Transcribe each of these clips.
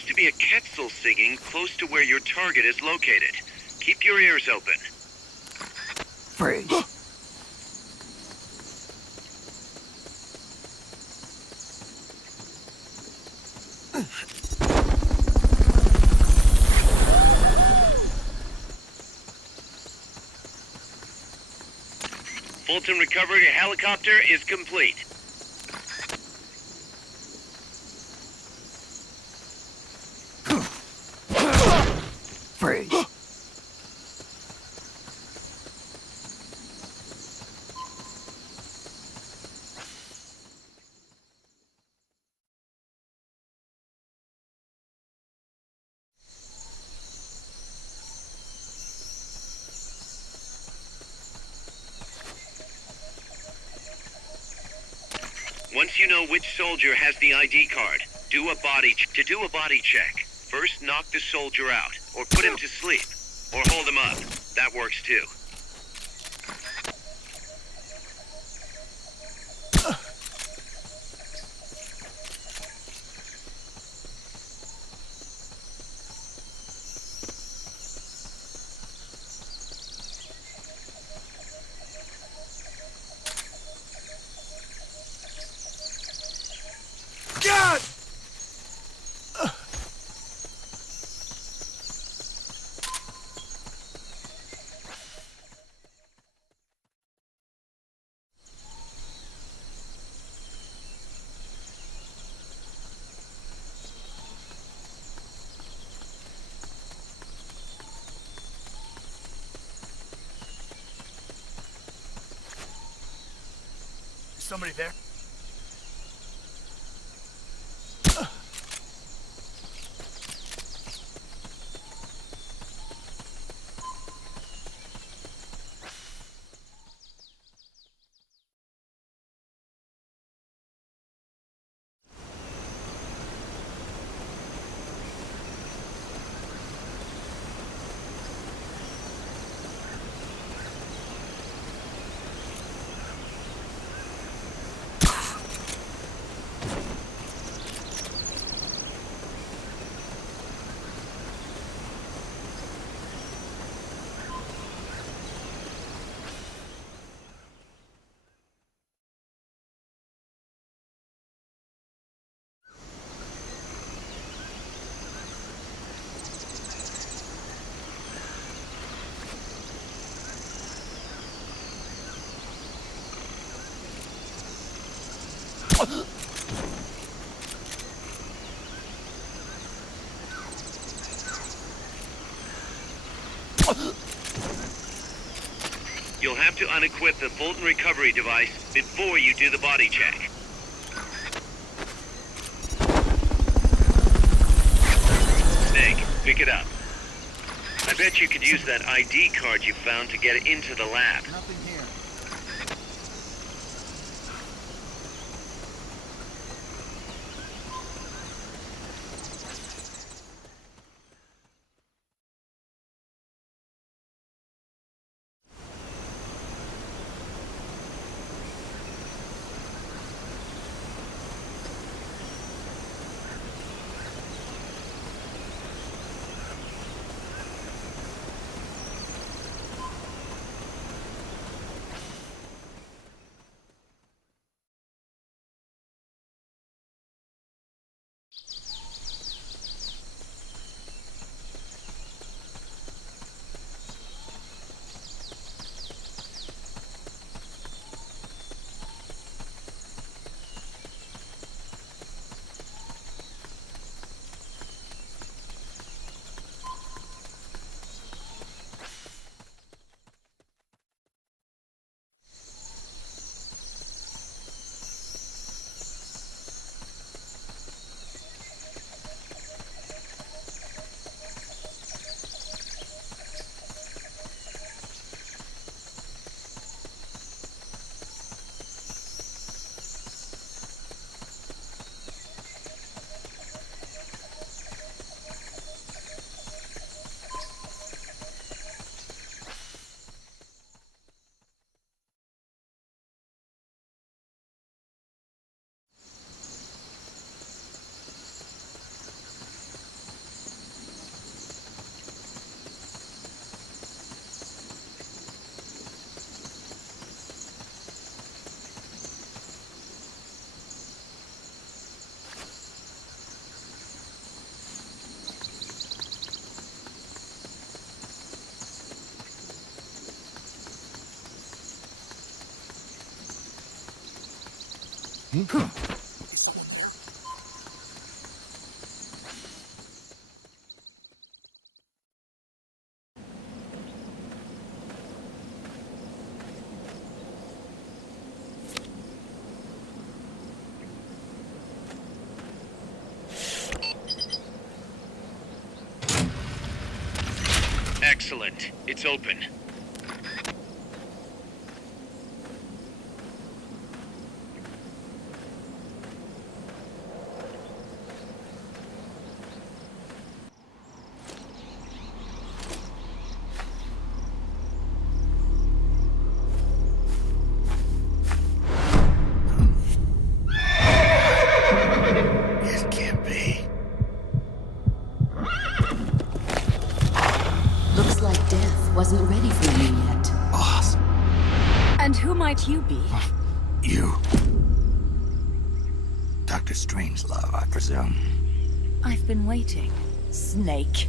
supposed to be a quetzal singing close to where your target is located. Keep your ears open. Freeze. Fulton recovery helicopter is complete. Freeze. Once you know which soldier has the ID card, do a body check. First, knock the soldier out, or put him to sleep, or hold him up. That works too. God! Is somebody there? You'll have to unequip the Fulton recovery device before you do the body check. Snake, pick it up. I bet you could use that ID card you found to get into the lab. Nothing here. Is someone there? Excellent. It's open. It can't be. Looks like death wasn't ready for you yet. Boss, And who might you be? you. Dr. Strangelove, I presume. I've been waiting, Snake.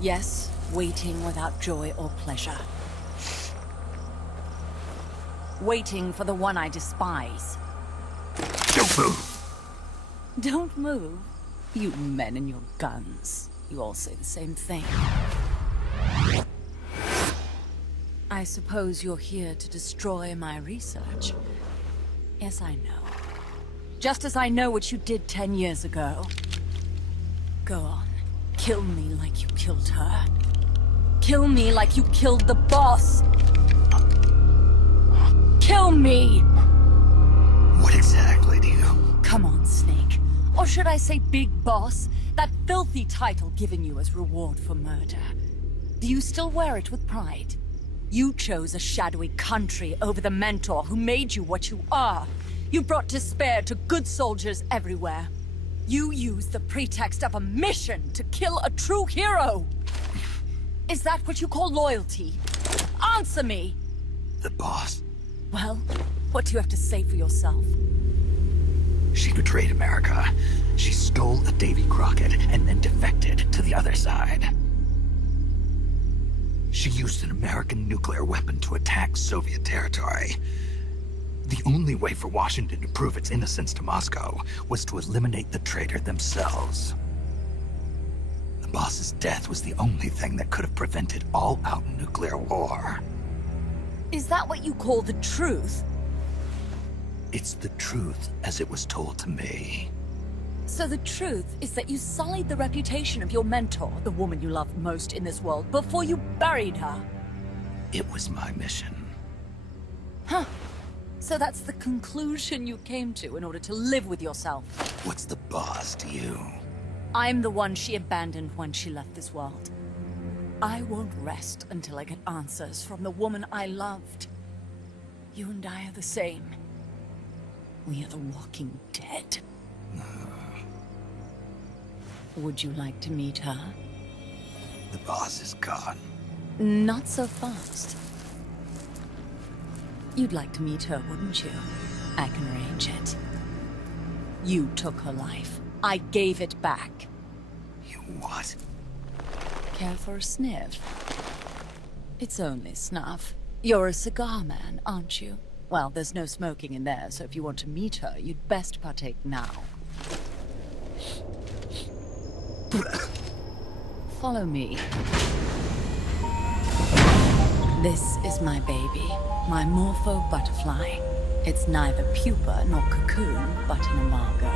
Yes, waiting without joy or pleasure. Waiting for the one I despise. Don't move. Don't move. You men and your guns. You all say the same thing. I suppose you're here to destroy my research. Yes, I know. Just as I know what you did 10 years ago. Go on. Kill me like you killed her. Kill me like you killed the boss. Kill me! What exactly do you... Come on, Snake. Or should I say Big Boss? That filthy title given you as reward for murder. Do you still wear it with pride? You chose a shadowy country over the mentor who made you what you are. You brought despair to good soldiers everywhere. You used the pretext of a mission to kill a true hero. Is that what you call loyalty? Answer me! The boss. Well, what do you have to say for yourself? She betrayed America. She stole a Davy Crockett and then defected to the other side. She used an American nuclear weapon to attack Soviet territory. The only way for Washington to prove its innocence to Moscow was to eliminate the traitor themselves. The boss's death was the only thing that could have prevented all-out nuclear war. Is that what you call the truth? It's the truth as it was told to me. So the truth is that you sullied the reputation of your mentor, the woman you loved most in this world, before you buried her. It was my mission. Huh. So that's the conclusion you came to in order to live with yourself. What's the boss to you? I'm the one she abandoned when she left this world. I won't rest until I get answers from the woman I loved. You and I are the same. We are the walking dead. Would you like to meet her? The boss is gone. Not so fast. You'd like to meet her, wouldn't you? I can arrange it. You took her life. I gave it back. You what? Care for a sniff? It's only snuff. You're a cigar man, aren't you? Well, there's no smoking in there, so if you want to meet her, you'd best partake now. Follow me. This is my baby, my morpho butterfly. It's neither pupa nor cocoon, but an amargo.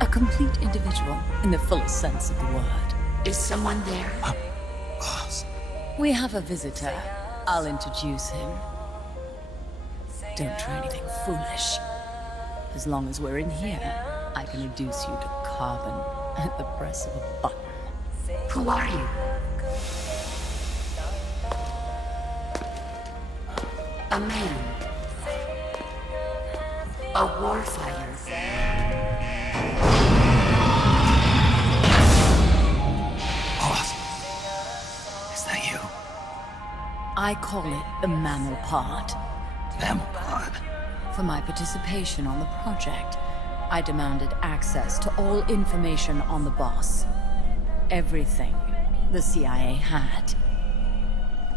A complete individual, in the fullest sense of the word. Is someone there? Boss. We have a visitor. I'll introduce him. Don't try anything foolish. As long as we're in here, I can reduce you to carbon at the press of a button. Who are you? A man. A warfighter. Boss. Is that you? I call it the mammal pod. Mammal pod. For my participation on the project, I demanded access to all information on the boss. Everything the CIA had.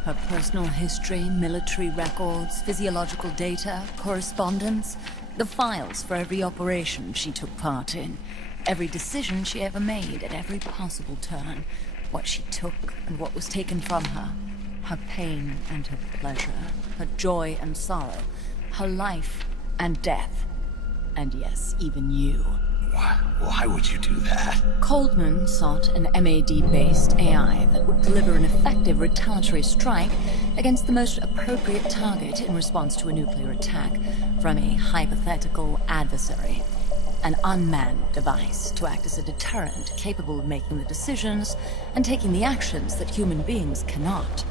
Her personal history, military records, physiological data, correspondence. The files for every operation she took part in, every decision she ever made at every possible turn, what she took and what was taken from her pain and her pleasure, her joy and sorrow, her life and death, and yes, even you. Why would you do that? Coldman sought an MAD-based AI that would deliver an effective retaliatory strike against the most appropriate target in response to a nuclear attack from a hypothetical adversary. An unmanned device to act as a deterrent capable of making the decisions and taking the actions that human beings cannot.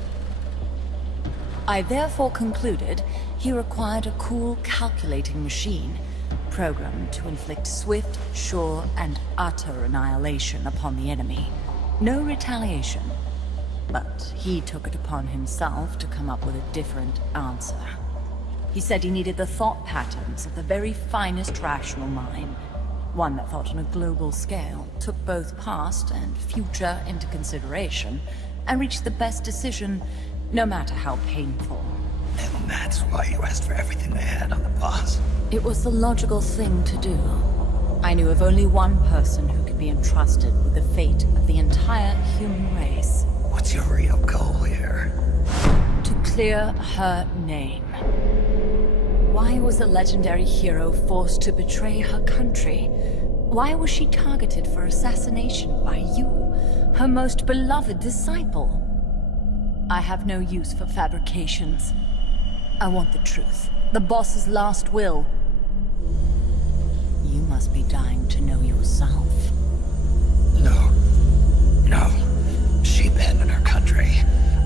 I therefore concluded he required a cool, calculating machine programmed to inflict swift, sure, and utter annihilation upon the enemy. No retaliation. But he took it upon himself to come up with a different answer. He said he needed the thought patterns of the very finest rational mind, one that thought on a global scale, took both past and future into consideration, and reached the best decision, no matter how painful. And that's why you asked for everything they had on the boss. It was the logical thing to do. I knew of only one person who could be entrusted with the fate of the entire human race. What's your real goal here? To clear her name. Why was a legendary hero forced to betray her country? Why was she targeted for assassination by you, her most beloved disciple? I have no use for fabrications. I want the truth. The boss's last will. You must be dying to know yourself. No. She abandoned her country.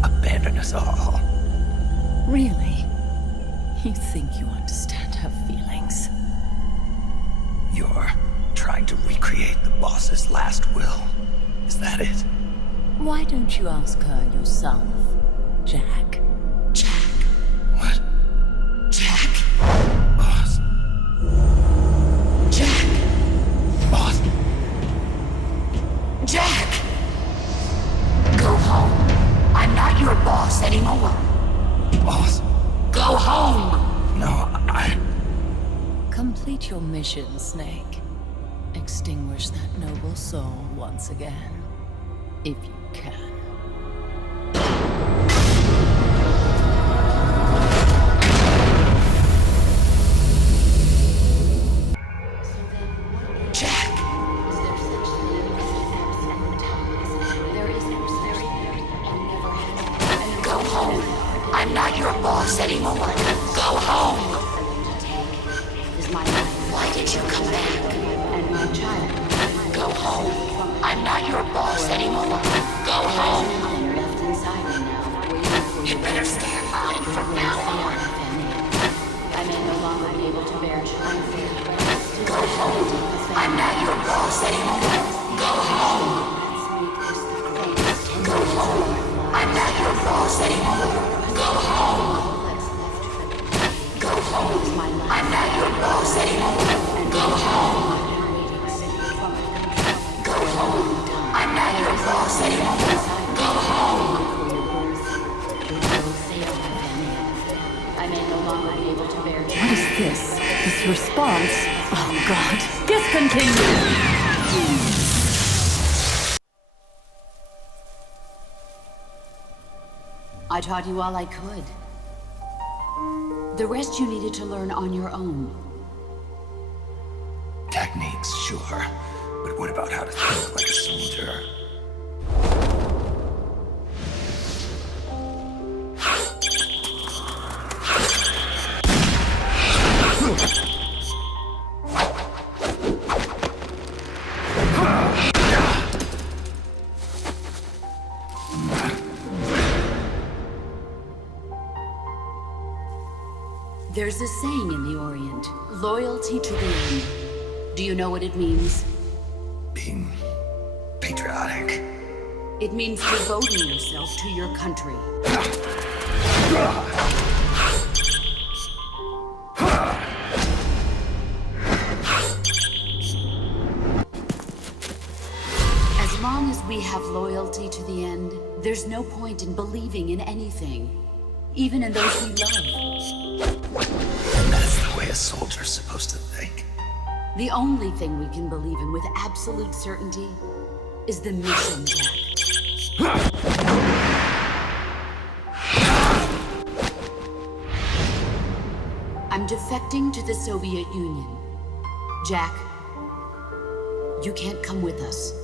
Abandoned us all. Really? You think you understand her feelings? You're trying to recreate the boss's last will. Is that it? Why don't you ask her yourself, Jack? Jack? What? Jack? Boss? Jack? Boss? Jack! Go home. I'm not your boss anymore. Boss? Go home! No, Complete your mission, Snake. Extinguish that noble soul once again, if you can. I'm not your boss anymore. Go home! Why did you come back? And my child. Go home. I'm not your boss anymore. Go home. They're left inside me now, waiting for You better stay alive from now on. I may no longer be able to bear child. Go home. I'm not your boss anymore. Go home. Go home. I'm not your boss anymore. Go home. Go home. I'm not your boss anymore. Go home. Go home. I'm not your boss anymore. Go home. I may no longer be able to bear What is this? This response? Oh God. Discontinue! I taught you all I could. The rest you needed to learn on your own. techniques, sure. But what about how to think like a soldier? There's a saying in the Orient, loyalty to the end. Do you know what it means? Being patriotic. It means devoting yourself to your country. As long as we have loyalty to the end, there's no point in believing in anything, even in those we love. And that's the the way a soldier's supposed to think. The only thing we can believe in with absolute certainty is the mission, Jack. I'm defecting to the Soviet Union. Jack, you can't come with us.